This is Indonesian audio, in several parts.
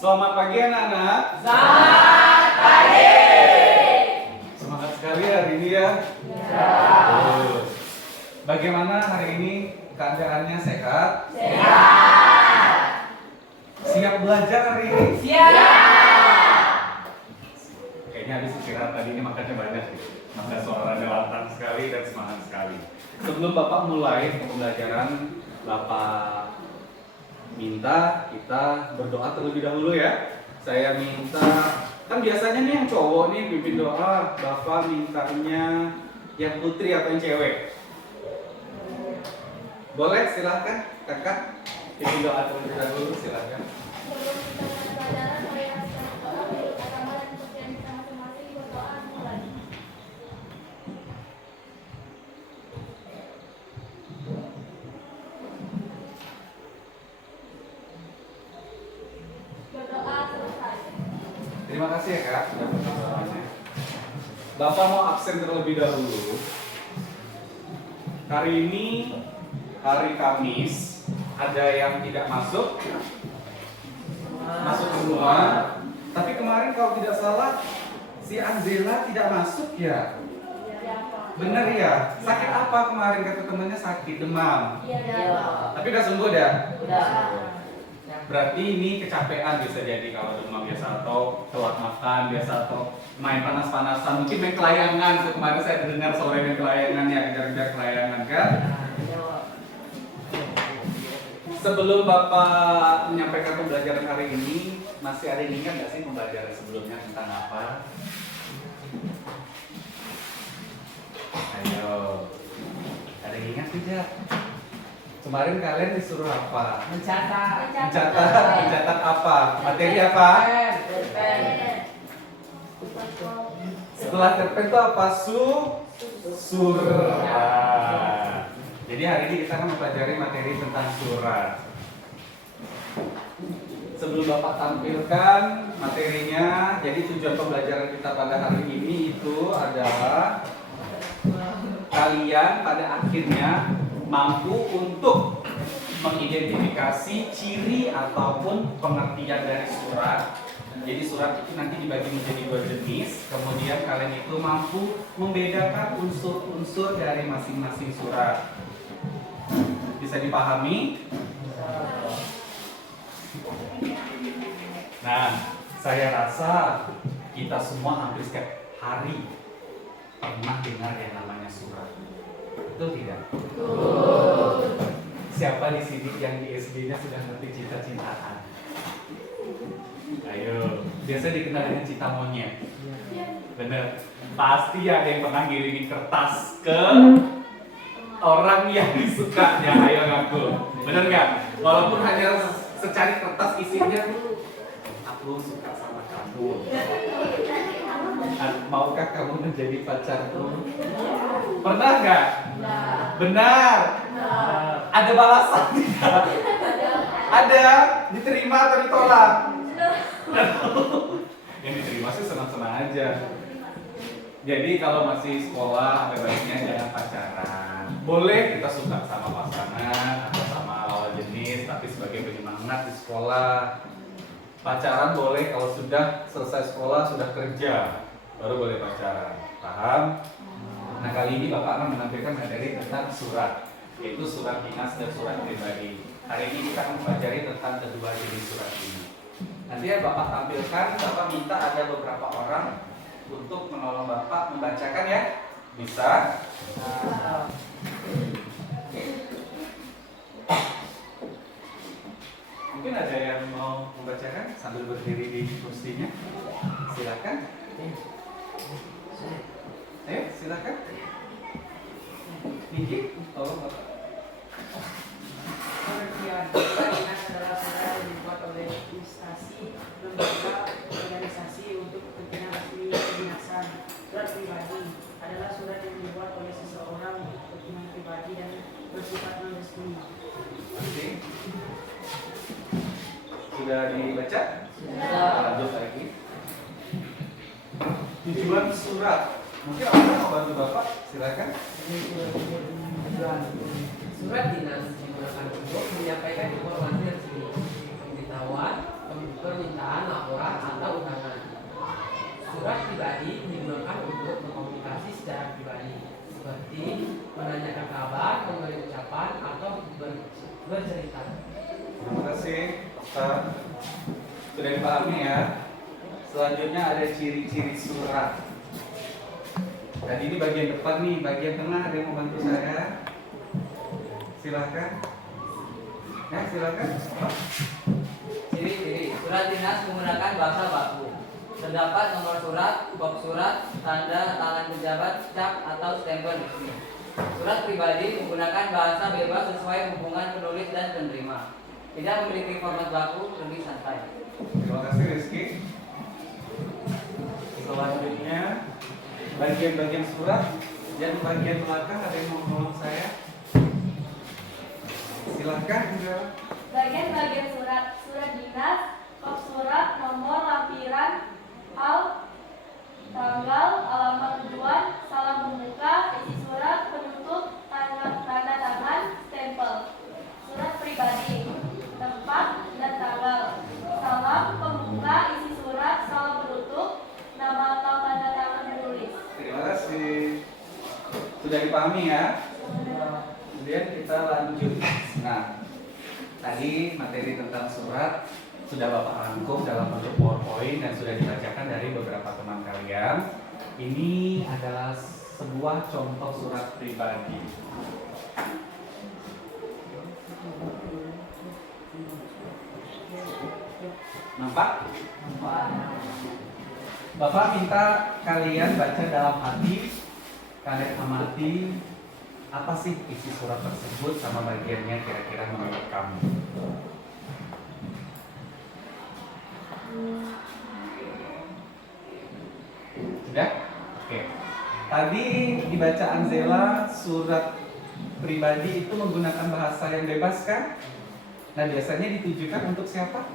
Selamat pagi anak-anak. Selamat pagi. Semangat sekali hari ini ya. Ya. Bagaimana hari ini keadaannya, sehat? Sehat. Siap belajar hari ini? Siap. Kayaknya habis istirahat tadi ini makannya banyak nih. Maka suaranya lantang sekali dan semangat sekali. Sebelum Bapak mulai pembelajaran, Bapak minta kita berdoa terlebih dahulu ya. Saya minta, kan biasanya nih yang cowok nih pimpin doa, Bapak mintanya yang putri atau yang cewek? Boleh, silahkan kakak pimpin doa terlebih dahulu, silahkan. Terima kasih ya kak, sudah berdoanya. Bapak mau absen terlebih dahulu. Hari ini hari Kamis, ada yang tidak masuk? Masuk semua. Tapi kemarin kalau tidak salah si Anzela tidak masuk ya? Bener ya? Sakit apa kemarin? Kata temannya sakit, demam. Tapi udah sembuh dah? Udah. Berarti ini kecapean bisa jadi kalau demam biasa, atau telat makan biasa, atau main panas-panasan, mungkin main kelayangan. Kemarin saya dengar sore main kelayangan ya, kejar-kejar kelayangan kan? Sebelum Bapak menyampaikan pembelajaran hari ini, masih ada yang ingat nggak sih pembelajaran sebelumnya tentang apa? Ayo, ada yang ingat tidak? Kemarin kalian disuruh apa? Mencatat apa? Materi apa? Setelah cerpen itu apa? Surat. Jadi hari ini kita akan mempelajari materi tentang surat. Sebelum Bapak tampilkan materinya, jadi tujuan pembelajaran kita pada hari ini itu adalah kalian pada akhirnya mampu untuk mengidentifikasi ciri ataupun pengertian dari surat. Jadi surat itu nanti dibagi menjadi dua jenis, kemudian kalian itu mampu membedakan unsur-unsur dari masing-masing surat. Bisa dipahami? Nah, saya rasa kita semua hampir setiap hari pernah dengar yang namanya surat. Betul tidak? Siapa di sini yang di SD-nya sudah ngerti cita-citaan? Ayo, biasa dikenal dengan cita monyet. Bener. Pasti ada yang pernah ngirimin kertas ke orang yang disukanya. Ayo ngaku. Bener nggak? Walaupun hanya secari kertas isinya, aku suka sama kamu. Maukah kamu menjadi pacarku? Pernah nggak? Benar. Ada balasan tidak? Ada. Diterima atau ditolak? Yang diterima sih senang-senang aja. Jadi kalau masih sekolah, ada baiknya jangan pacaran. Boleh kita suka sama pasangan atau sama lawan jenis, tapi sebagai penyemangat di sekolah. Pacaran boleh kalau sudah selesai sekolah, sudah kerja, baru boleh pacaran. Paham? Nah, kali ini Bapak akan menampilkan materi tentang surat, yaitu surat dinas dan surat pribadi. Hari ini kita akan mempelajari tentang kedua jenis surat ini. Nanti ya Bapak tampilkan, Bapak minta ada beberapa orang untuk menolong Bapak membacakan ya. Bisa? Mungkin ada yang mau membacakan sambil berdiri di kursinya. Silakan. Ayo, silakan. Niki, tolong Bapak. Pengertian dinas adalah surat yang dibuat oleh instansi, lembaga, organisasi untuk kepentingan resmi kedinasan. Surat pribadi adalah surat yang dibuat oleh seseorang untuk kepentingan pribadi dan bersifat non-resmi. Oke. Sudah dibaca? Sudah. Lanjut lagi. Tujuan surat. Mungkin orang mau bantu Bapak, silakan. Surat dinas digunakan untuk menyampaikan informasi resmi, pemberitahuan, permintaan laporan atau undangan. Surat pribadi digunakan untuk berkomunikasi secara pribadi, seperti menanyakan kabar, memberi ucapan, atau bercerita. Terima kasih, Ustaz. Sudah dipahami ya. Selanjutnya ada ciri-ciri surat. Dan ini bagian depan nih, bagian tengah ada yang mau bantu saya? Silahkan. Ya, silakan. Ciri-ciri surat dinas menggunakan bahasa baku. Terdapat nomor surat, kop surat, tanda tangan pejabat, cap atau stempel resmi. Surat pribadi menggunakan bahasa bebas sesuai hubungan penulis dan penerima. Tidak memiliki format baku, lebih santai. Terima kasih Rizky. Selanjutnya bagian-bagian surat dan bagian belakang ada yang mau tolong saya? Silakan. Bagian-bagian surat dinas, kop surat, nomor lampiran, hal, tanggal, alamat tujuan, salam pembuka, isi surat, penutup, tanda tangan, stempel. Surat pribadi, tempat dan tanggal, salam pembuka, isi surat, salam penutup, nama atau tanda tangan penulis. Terima kasih. Sudah dipahami ya? Kemudian kita lanjut. Nah, tadi materi tentang surat sudah Bapak rangkum dalam bentuk PowerPoint dan sudah dibacakan dari beberapa teman kalian. Ini adalah sebuah contoh surat pribadi. Nampak? Bapak minta kalian baca dalam hati, kalian amati apa sih isi surat tersebut sama bagiannya kira-kira menurut kamu. Sudah? Oke. Tadi dibaca Anzela surat pribadi itu menggunakan bahasa yang bebas kan? Nah biasanya ditujukan untuk siapa?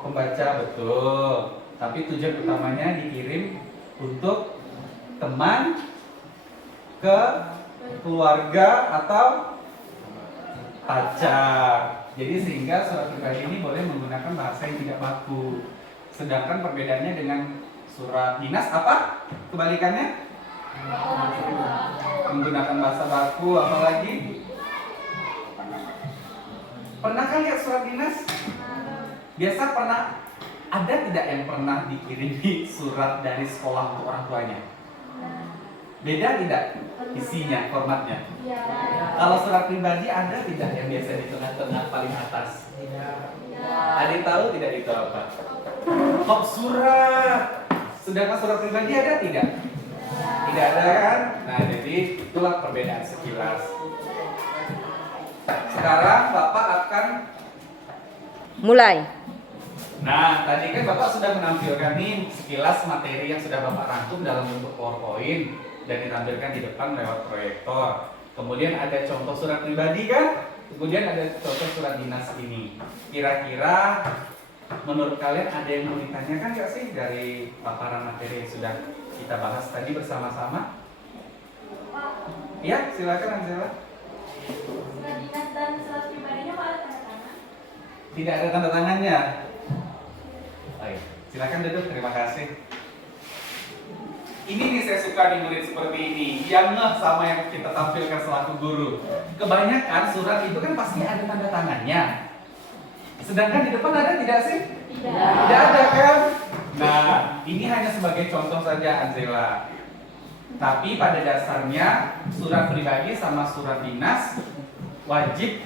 Pembaca, betul. Tapi tujuan utamanya dikirim untuk teman, ke keluarga atau pacar. Jadi sehingga surat pribadi ini boleh menggunakan bahasa yang tidak baku. Sedangkan perbedaannya dengan surat dinas apa? Kebalikannya? Menggunakan bahasa baku, apalagi? Pernah kan lihat surat dinas? Biasa pernah ada tidak yang pernah dikirimi surat dari sekolah untuk orang tuanya? Beda tidak isinya, formatnya? Ya. Kalau surat pribadi ada tidak yang biasa di tengah-tengah paling atas? Ada yang tahu tidak itu apa? Kop surat. Sedangkan surat pribadi ada tidak? Tidak ada kan? Nah jadi itulah perbedaan sekilas. Sekarang Bapak akan Mulai. Nah, tadi kan Bapak sudah menampilkan nih sekilas materi yang sudah Bapak rangkum dalam bentuk PowerPoint dan ditampilkan di depan lewat proyektor. Kemudian ada contoh surat pribadi kan? Kemudian ada contoh surat dinas ini. Kira-kira menurut kalian ada yang mau ditanyakan nggak sih dari paparan materi yang sudah kita bahas tadi bersama-sama? Ya, silakan Anzela. Surat dinas dan surat pribadinya ada tanda tangan? Tidak ada tanda tangannya. Baik, silakan duduk. Terima kasih. Ini nih saya suka di murid seperti ini, yang ngeh sama yang kita tampilkan selaku guru. Kebanyakan surat itu kan pasti ada tanda tangannya. Sedangkan di depan ada tidak sih? Tidak ada kan? Nah, ini hanya sebagai contoh saja Anzela. Tapi pada dasarnya surat pribadi sama surat dinas wajib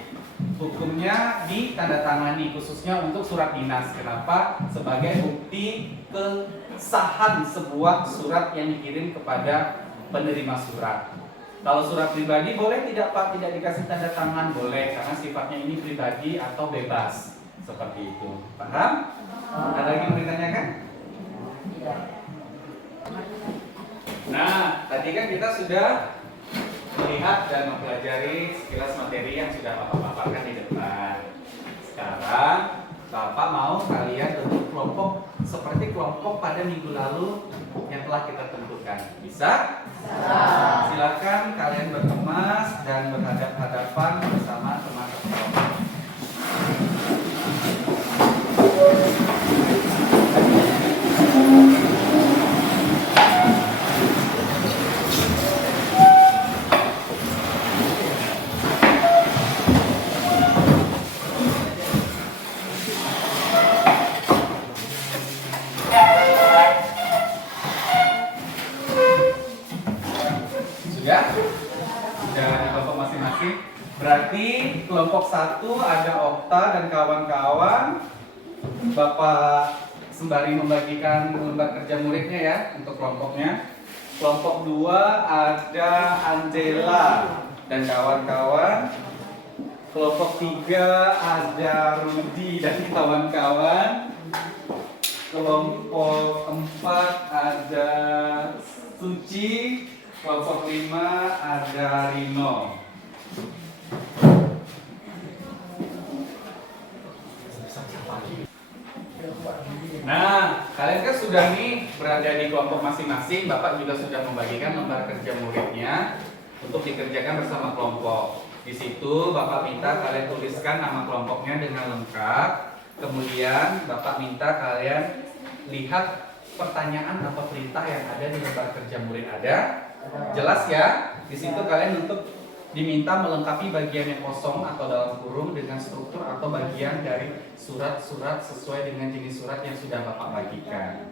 hukumnya ditandatangani, khususnya untuk surat dinas. Kenapa? Sebagai bukti kesahan sebuah surat yang dikirim kepada penerima surat. Kalau surat pribadi boleh tidak Pak? Tidak dikasih tanda tangan? Boleh, karena sifatnya ini pribadi atau bebas. Seperti itu. Paham? Ada lagi yang mau ditanyakan? Nah, tadi kan kita sudah melihat dan mempelajari sekilas materi yang sudah Bapak paparkan di depan. Sekarang Bapak mau kalian bentuk kelompok seperti kelompok pada minggu lalu yang telah kita tentukan. Bisa? Silakan kalian berkemas dan berhadap-hadapan bersama teman-teman. masing-masing. Berarti kelompok 1 ada Okta dan kawan-kawan. Bapak sembari membagikan lembar kerja muridnya ya untuk kelompoknya. Kelompok 2 ada Angela dan kawan-kawan. Kelompok 3 ada Rudi dan kawan-kawan. Kelompok 4 ada Suci. Kelompok 5 ada Rino. Nah, kalian kan sudah nih berada di kelompok masing-masing. Bapak juga sudah membagikan lembar kerja muridnya untuk dikerjakan bersama kelompok. Di situ Bapak minta kalian tuliskan nama kelompoknya dengan lengkap. Kemudian Bapak minta kalian lihat pertanyaan atau perintah yang ada di lembar kerja murid ada. Jelas ya? Di situ kalian untuk diminta melengkapi bagian yang kosong atau dalam kurung dengan struktur atau bagian dari surat-surat sesuai dengan jenis surat yang sudah Bapak bagikan.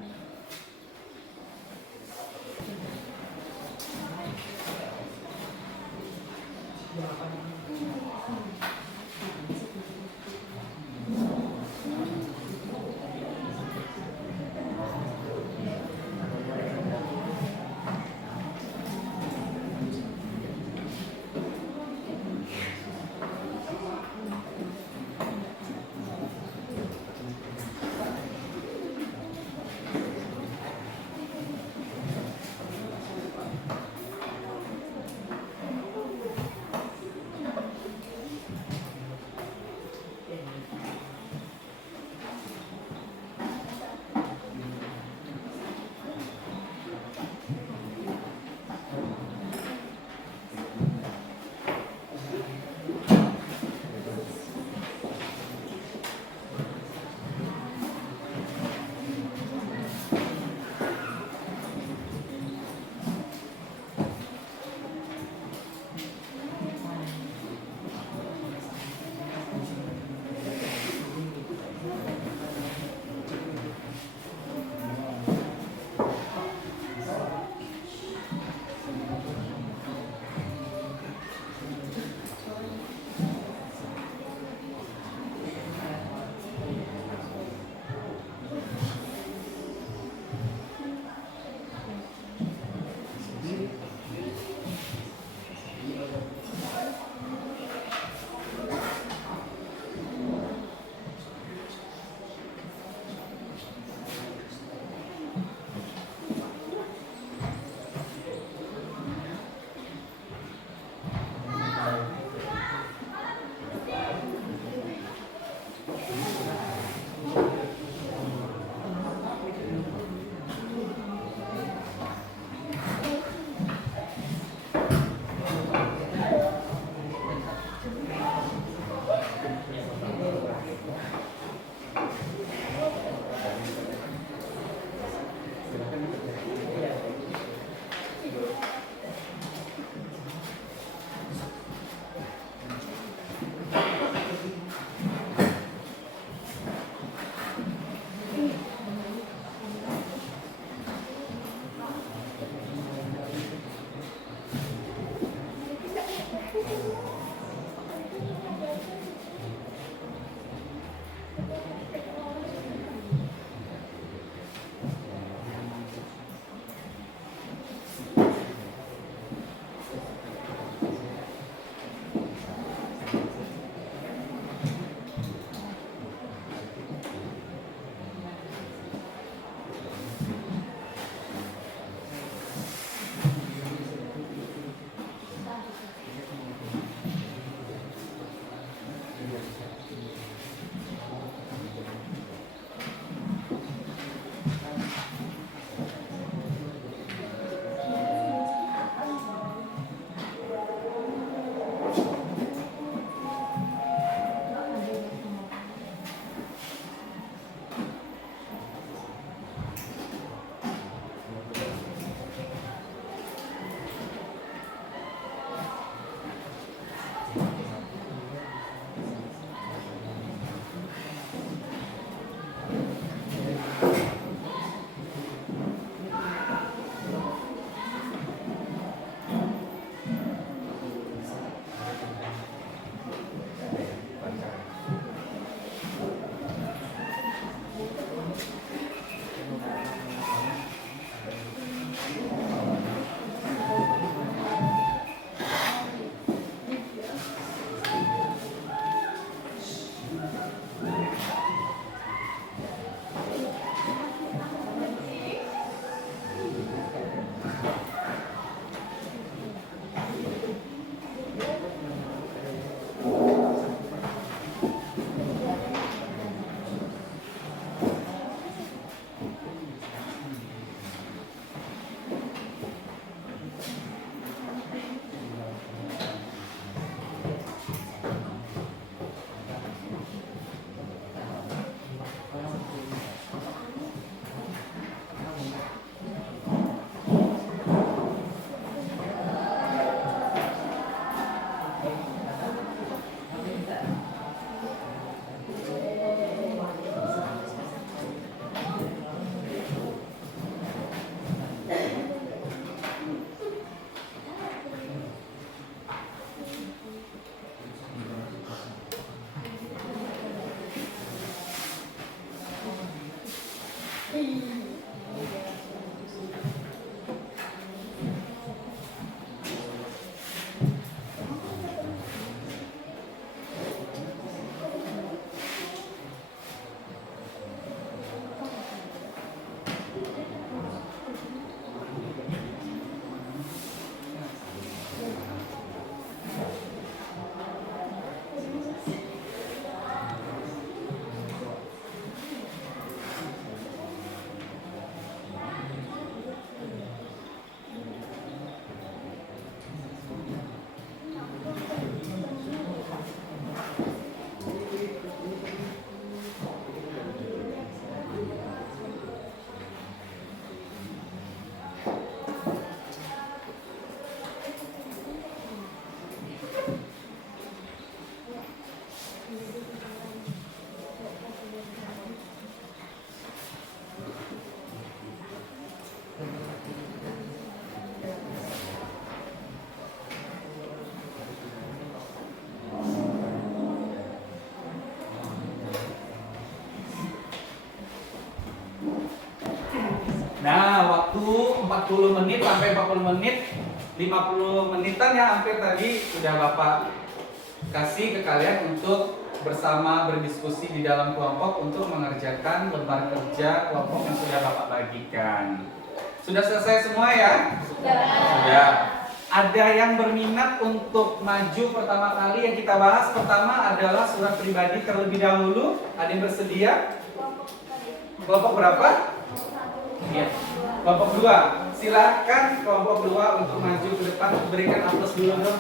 40 menit sampai 40 menit, 50 menitan ya hampir tadi sudah Bapak kasih ke kalian untuk bersama berdiskusi di dalam kelompok untuk mengerjakan lembar kerja kelompok yang sudah Bapak bagikan. Sudah selesai semua ya? Sudah. Ada yang berminat untuk maju pertama kali yang kita bahas pertama adalah surat pribadi terlebih dahulu. Ada yang bersedia? Kelompok berapa? Iya. Kelompok 2. Silakan kelompok 2 untuk maju ke depan. Berikan aplaus dulu dong.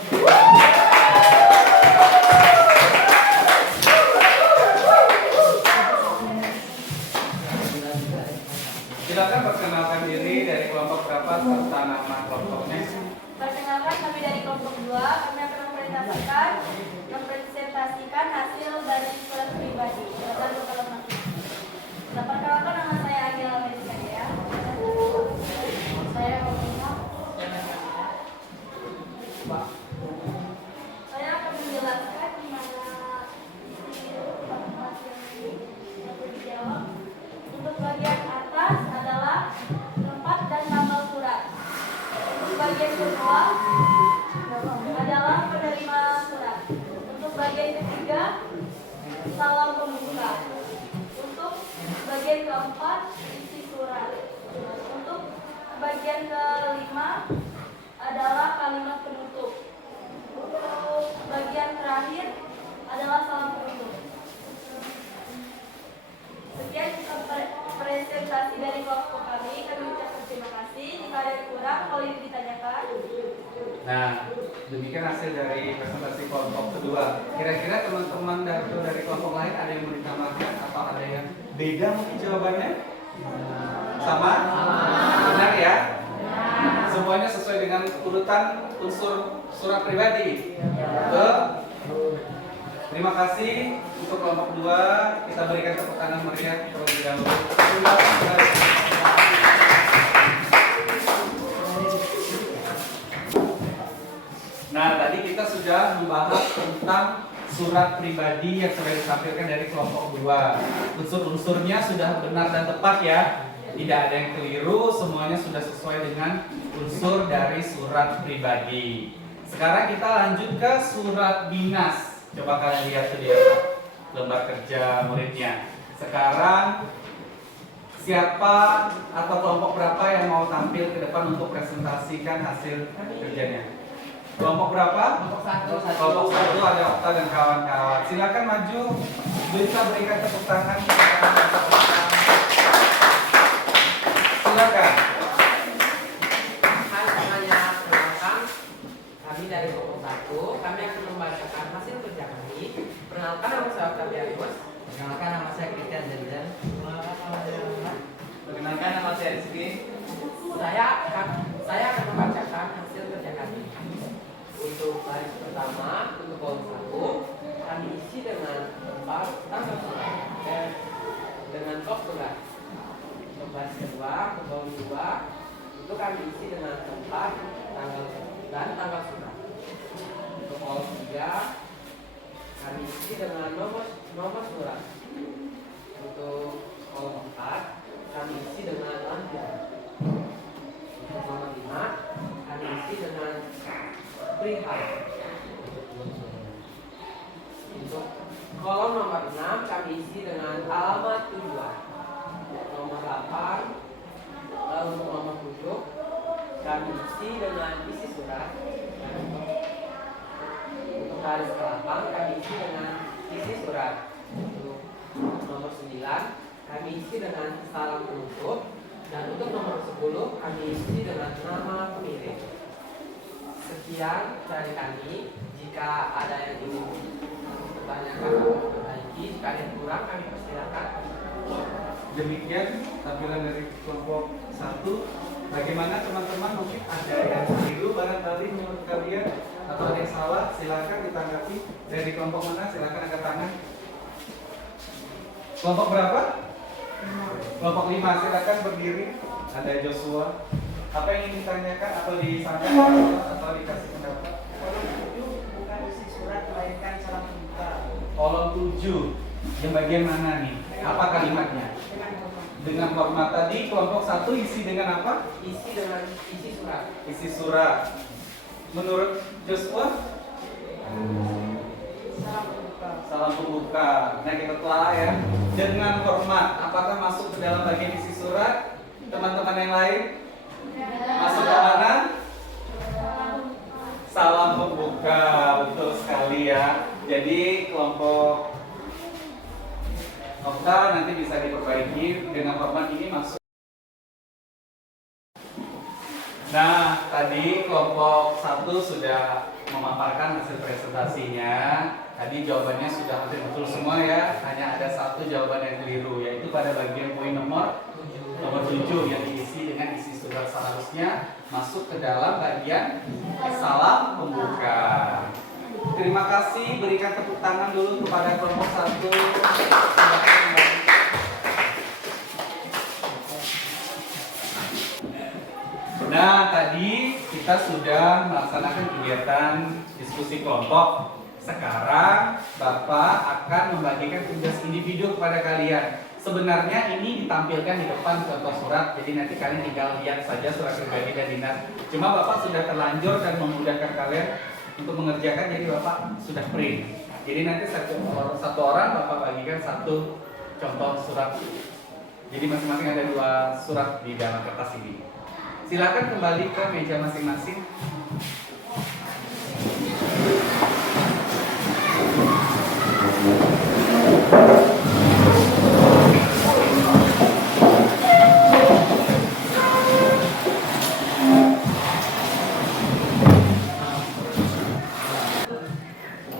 Silakan perkenalkan diri dari kelompok berapa serta nama kelompoknya. Perkenalkan, kami dari kelompok 2. Kami akan mempresentasikan hasil dari surat pribadi. Perkenalkan, nama saya Agil Amerika ya. Saya akan menjelaskan di mana yang perlu dijawab. Untuk bagian atas adalah tempat dan tanggal surat. Untuk bagian kedua adalah penerima surat. Untuk bagian ketiga salam pembuka. Untuk bagian keempat isi surat. Untuk bagian kelima adalah kalimat penutup. Untuk bagian terakhir adalah salam penutup. Sekian presentasi dari kelompok kami. Kami ucapkan terima kasih. Jika ada yang kurang, boleh ditanyakan. Nah, demikian hasil dari presentasi kelompok kedua. Kira-kira teman-teman dari kelompok lain ada yang mau ditambahkan atau ada yang beda mungkin jawabannya? Sama? Benar ya? Semuanya sesuai dengan urutan unsur surat pribadi. Terima kasih untuk kelompok 2. Kita berikan tepuk tangan meriah terlebih dahulu. Nah, tadi kita sudah membahas tentang surat pribadi yang sudah ditampilkan dari kelompok 2. Unsur-unsurnya sudah benar dan tepat ya. Tidak ada yang keliru, semuanya sudah sesuai dengan unsur dari surat pribadi. Sekarang kita lanjut ke surat dinas. Coba kalian lihat tuh dia lembar kerja muridnya. Sekarang siapa atau kelompok berapa yang mau tampil ke depan untuk presentasikan hasil kerjanya? Kelompok berapa? Kelompok 1 ada Okta dan kawan-kawan. Silakan maju. Bisa berikan tepuk tangan. Silakan. Kami dari kelompok 1, kami akan membacakan hasil kerja kami. Perkenalkan, nama saya Octavianus. Perkenalkan, nama saya Christian Zenzen. Perkenalkan, nama saya Rizky. Saya akan membacakan hasil kerja kami. Untuk baris pertama, untuk kolom 1, kami isi dengan tempat tanggal surat dengan kop surat. Untuk baris kedua, untuk kolom 2, itu kami isi dengan tempat tanggal dan tanggal surat. Untuk kolom 3, kami isi dengan nomor surat. Untuk kolom 4, kami isi dengan lampiran. Untuk nomor 5, kami isi dengan perihal. Untuk kolom nomor 6, kami isi dengan alamat tujuan. Nomor 8, untuk nomor 7, kami isi dengan isi surat. Untuk baris ke-8, kami isi dengan isi surat. Untuk nomor 9, kami isi dengan salam penutup. Dan untuk nomor 10, kami isi dengan nama pemilik. Sekian dari kami. Jika ada yang ingin ditanyakan atau memperbaiki, jika ada yang kurang, kami persilakan. Demikian tampilan dari kelompok 1. Bagaimana teman-teman, mungkin ada yang keliru barangkali menurut kalian atau ada yang salah, silakan ditanggapi. Dari kelompok mana? Silakan angkat tangan. Kelompok berapa? Kelompok 5, silakan berdiri. Ada Joshua. Apa yang ingin ditanyakan atau disampaikan atau dikasih pendapat? Kolom 7 bukan isi surat melainkan salam pembuka. Kolom 7 yang bagian mana nih? Apa kalimatnya? Dengan hormat tadi, kelompok 1 isi dengan apa? Isi dengan isi surat. Isi surat. Menurut Joshua? Salam pembuka. Salam pembuka. Nah, kita telah ya. Dengan hormat, apakah masuk ke dalam bagian isi surat? Teman-teman yang lain? Masuk ke mana? Salam pembuka. Betul sekali ya. Jadi kelompok Okta nanti bisa diperbaiki. Dengan hormat ini masuk. Nah, tadi kelompok 1 sudah memaparkan hasil presentasinya. Tadi jawabannya sudah hampir betul semua ya. Hanya ada satu jawaban yang keliru, yaitu pada bagian poin nomor 7 yang diisi dengan isi surat, seharusnya masuk ke dalam bagian salam pembuka. Terima kasih, berikan tepuk tangan dulu kepada kelompok 1. Nah, tadi kita sudah melaksanakan kegiatan diskusi kelompok. Sekarang Bapak akan membagikan tugas individu kepada kalian. Sebenarnya ini ditampilkan di depan contoh surat, jadi nanti kalian tinggal lihat saja surat pribadi dan dinas. Cuma Bapak sudah terlanjur dan memudahkan kalian untuk mengerjakan, jadi Bapak sudah print. Jadi nanti satu orang Bapak bagikan satu contoh surat. Jadi masing-masing ada 2 surat di dalam kertas ini. Silakan kembali ke meja masing-masing.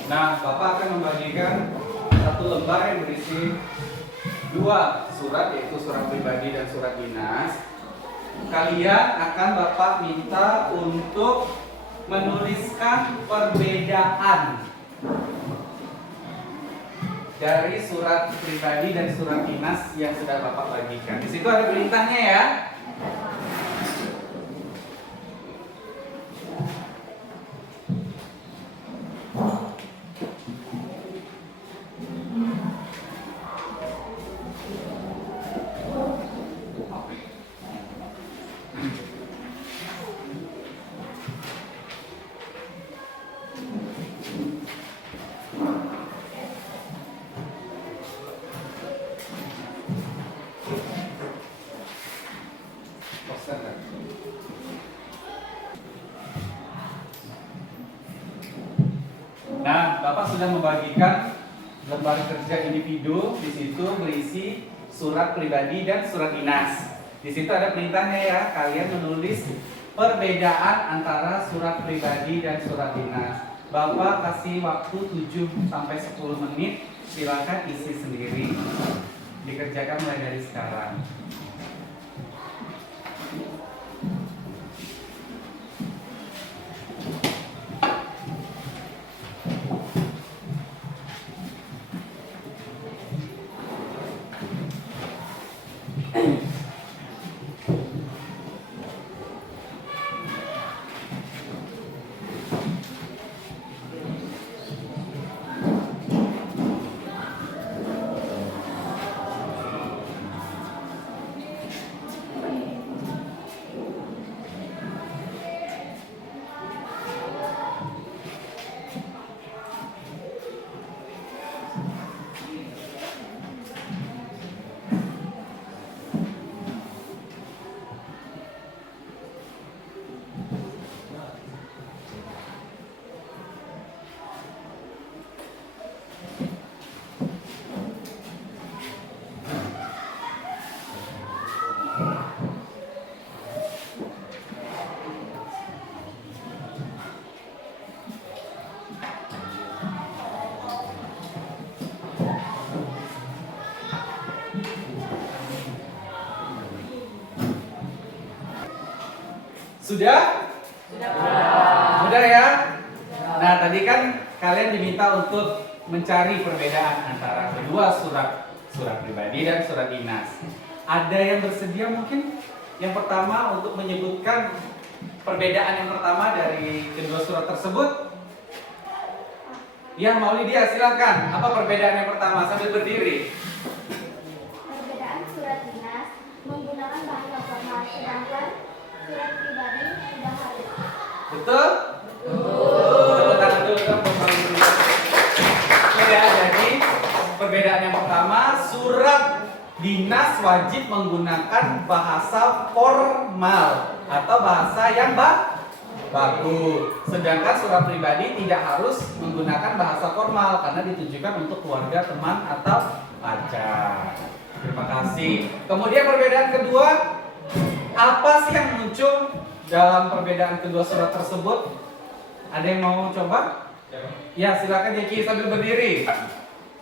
Nah, Bapak akan membagikan satu lembar yang berisi 2 surat, yaitu surat pribadi dan surat dinas. Kalian akan Bapak minta untuk menuliskan perbedaan dari surat pribadi dan surat dinas yang sudah Bapak bagikan. Di situ ada perintahnya ya. Nah, Bapak sudah membagikan lembar kerja individu. Di situ berisi surat pribadi dan surat dinas. Di situ ada perintahnya ya, kalian menulis perbedaan antara surat pribadi dan surat dinas. Bapak kasih waktu 7 sampai 10 menit. Silakan isi sendiri. Dikerjakan mulai dari sekarang. Sudah? Sudah ya? Nah, tadi kan kalian diminta untuk mencari perbedaan antara kedua surat pribadi dan surat dinas. Ada yang bersedia mungkin yang pertama untuk menyebutkan perbedaan yang pertama dari kedua surat tersebut? Ya, Maulidia silakan. Apa perbedaan yang pertama sambil berdiri? Perbedaan surat dinas surat pribadi tidak harus. Betul? Tepuk tangan dulu dong, Oke ya, jadi perbedaan yang pertama, surat dinas wajib menggunakan bahasa formal atau bahasa yang baku. Sedangkan surat pribadi tidak harus menggunakan bahasa formal karena ditujukan untuk keluarga, teman, atau pacar. Terima kasih. Kemudian perbedaan kedua, apa sih yang muncul dalam perbedaan kedua surat tersebut? Ada yang mau coba? Ya, silakan Jeki sambil berdiri.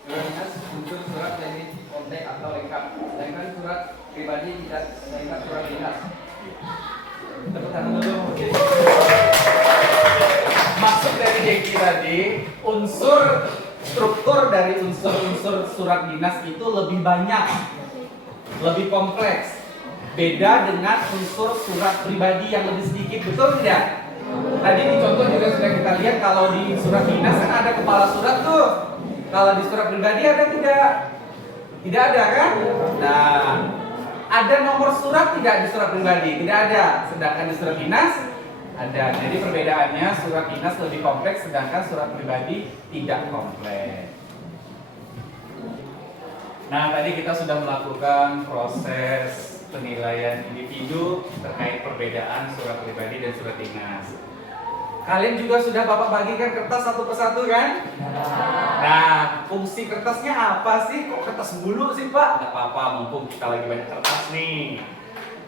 Surat dinas unsur surat jadi komplek atau lengkap, sedangkan surat pribadi tidak lengkap surat dinas. Tepuk tangan dulu. Maksud dari Jeki tadi, unsur struktur dari unsur-unsur surat dinas itu lebih banyak, lebih kompleks. Beda dengan unsur surat pribadi yang lebih sedikit, betul tidak? Tadi di contoh juga sudah kita lihat kalau di surat dinas kan ada kepala surat tuh. Kalau di surat pribadi ada tidak? Tidak ada kan? Nah, ada nomor surat tidak di surat pribadi? Tidak ada. Sedangkan di surat dinas ada. Jadi perbedaannya surat dinas lebih kompleks sedangkan surat pribadi tidak kompleks. Nah, tadi kita sudah melakukan proses penilaian individu terkait perbedaan surat pribadi dan surat dinas. Kalian juga sudah Bapak bagikan kertas satu persatu kan? Nah, fungsi kertasnya apa sih? Kok kertas bulu sih Pak? Gak apa-apa, mumpung kita lagi banyak kertas nih.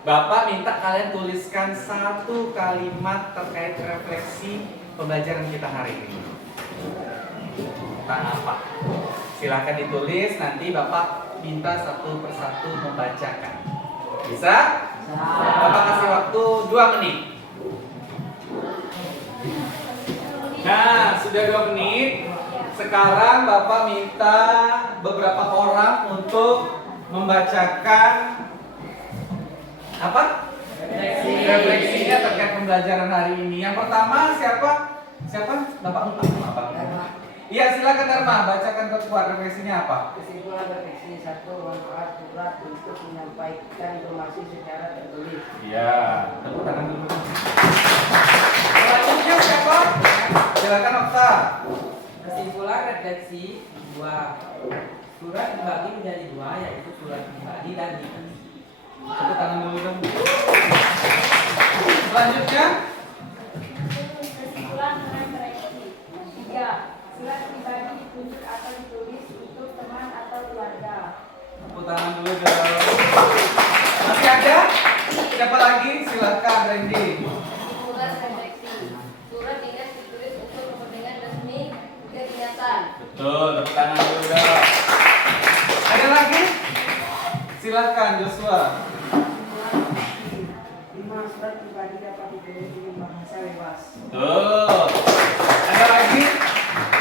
Bapak minta kalian tuliskan satu kalimat terkait refleksi pembelajaran kita hari ini. Tentang apa? Silahkan ditulis, nanti Bapak minta satu persatu membacakan. Bisa? Bapak kasih waktu 2 menit. Nah, sudah 2 menit. Sekarang Bapak minta beberapa orang untuk membacakan apa? Refleksinya terkait pembelajaran hari ini. Yang pertama siapa? Bapak lupa nama Bapak. Iya, silakan Dharma, bacakan keluar refleksinya apa? Kesimpulan refleksi 1, manfaat surat untuk menyampaikan informasi secara tertulis. Iya, tepuk tangan dulu. Selanjutnya siapa? Silakan Okta. Kesimpulan refleksi 2. Surat dibagi menjadi 2, yaitu surat pribadi dan dinas. Tepuk tangan dulu dong. Selanjutnya Kesimpulan referensi 3. Surat pribadi ditunjuk atau ditulis untuk teman atau keluarga. tepuk tangan dulu dong. Masih ada? Siapa lagi? Silakan Randy. Kesimpulan refleksi. Surat dinas ditulis untuk kepentingan resmi kedinasan. Betul, tepuk tangan dulu dong. Ada lagi? Silakan Joshua. 5. Surat pribadi dapat ditulis dengan bahasa bebas. Betul. Ada lagi?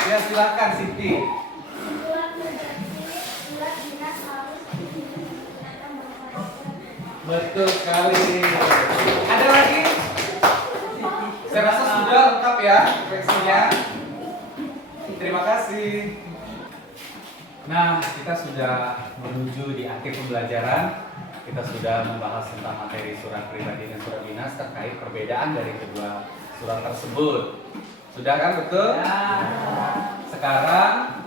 Ya silakan Siti. Kesimpulan refleksi. Surat dinas harus digunakan bahasa. Betul sekali. Ada lagi? Saya rasa sudah lengkap ya refleksinya. Terima kasih. Nah, kita sudah menuju di akhir pembelajaran. Kita sudah membahas tentang materi surat pribadi dan surat dinas terkait perbedaan dari kedua surat tersebut. Sudah kan, betul? Sekarang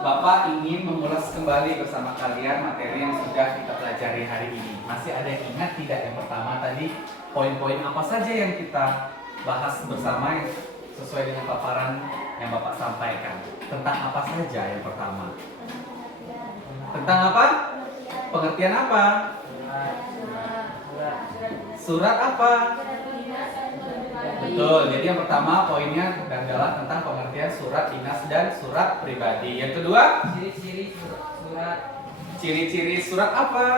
Bapak ingin mengulas kembali bersama kalian materi yang sudah kita pelajari hari ini. Masih ada yang ingat tidak yang pertama tadi? Poin-poin apa saja yang kita bahas bersama sesuai dengan paparan yang Bapak sampaikan? Tentang apa saja yang pertama? Tentang apa? Pengertian apa? Surat apa? Betul, jadi yang pertama poinnya adalah tentang pengertian surat dinas dan surat pribadi. Yang kedua, Ciri-ciri surat ciri-ciri surat apa?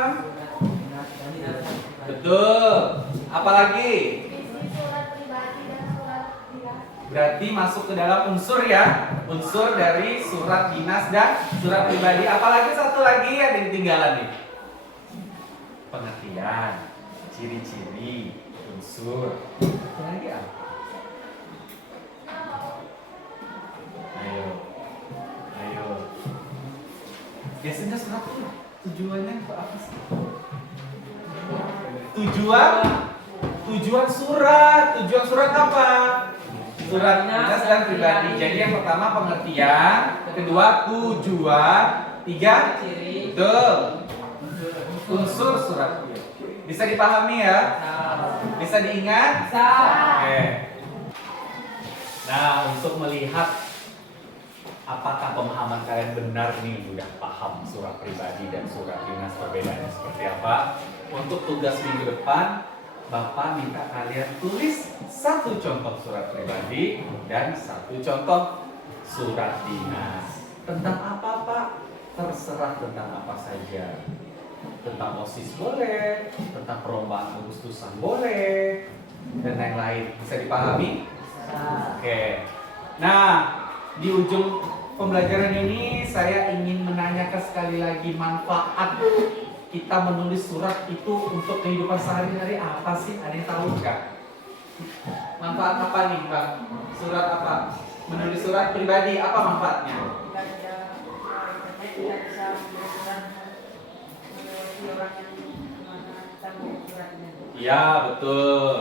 dinas dan dinas. Betul. Apalagi? Isi surat pribadi dan surat dinas. Berarti masuk ke dalam unsur ya, unsur dari surat dinas dan surat pribadi. Apalagi satu lagi ada yang ketinggalan nih. Pengertian, ciri-ciri, unsur. Apa lagi apa? Ayo. Biasanya surat itu tujuannya untuk apa sih? Tujuan Tujuan surat apa? Surat dinas dan pribadi. Jadi yang pertama pengertian, kedua tujuan, tiga Ciri. betul unsur surat. Bisa dipahami ya? Bisa diingat? Oke. Nah, untuk melihat apakah pemahaman kalian benar nih, udah paham surat pribadi dan surat dinas perbedaannya seperti apa? Untuk tugas minggu depan, Bapak minta kalian tulis satu contoh surat pribadi dan satu contoh surat dinas. Tentang apa, Pak? Terserah tentang apa saja. Tentang OSIS boleh, tentang perlombaan Agustusan boleh, dan lain-lain. Bisa dipahami? Oke. Nah, di ujung pembelajaran ini saya ingin menanyakan sekali lagi manfaat kita menulis surat itu untuk kehidupan sehari-hari apa sih? Ada yang tahu nggak? Manfaat apa nih, Bang? Surat apa? Menulis surat pribadi apa manfaatnya? Kita bisa bersurat di orang yang mana tanggung suratnya. Iya, betul.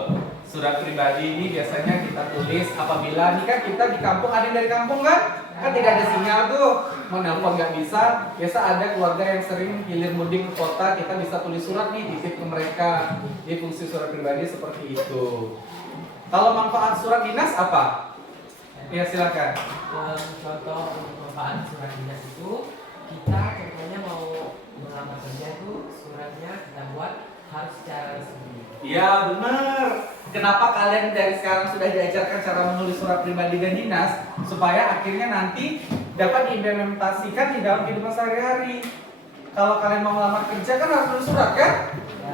Surat pribadi ini biasanya kita tulis apabila nih kan kita di kampung, ada yang dari kampung kan? Kan tidak ada sinyal tuh, mau nelpon nggak bisa. Biasa ada keluarga yang sering hilir mudik ke kota, kita bisa tulis surat nih, titip ke mereka. Jadi fungsi surat pribadi seperti itu. Kalau manfaat surat dinas apa? Ya silakan. Contoh untuk manfaat surat dinas itu, kita contohnya mau melamar kerja itu suratnya kita buat harus secara resmi. Iya benar. Kenapa kalian dari sekarang sudah diajarkan cara menulis surat pribadi dan dinas supaya akhirnya nanti dapat diimplementasikan di dalam kehidupan sehari-hari. Kalau kalian mau melamar kerja kan harus menulis surat kan?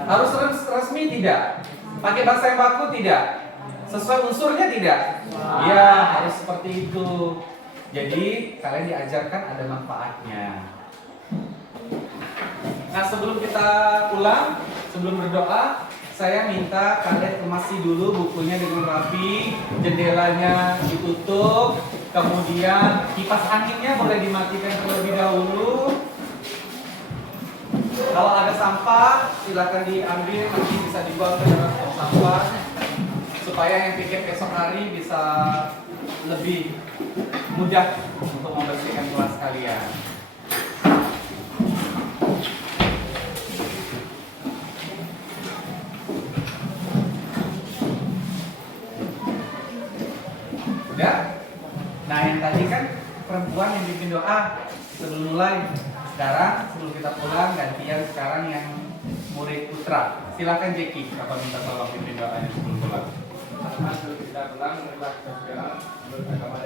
Harus resmi tidak? Pakai bahasa yang baku tidak? Sesuai unsurnya tidak? Iya harus seperti itu. Jadi kalian diajarkan ada manfaatnya. Nah sebelum kita pulang, sebelum berdoa, saya minta kalian kemasi dulu bukunya dengan rapi, jendelanya ditutup, kemudian kipas anginnya boleh dimatikan terlebih dahulu. Kalau ada sampah, silakan diambil, nanti bisa dibuang ke dalam tong sampah, supaya yang pikir besok hari bisa lebih mudah untuk membersihkan kelas kalian. Udah? Nah yang tadi kan perempuan yang bikin doa sebelum mulai. Sekarang sebelum kita pulang gantian sekarang yang murid putra. Silakan Jeki, apa minta tolong pimpin doanya sebelum pulang. Sebelum kita pulang, marilah kita berdoa menurut agama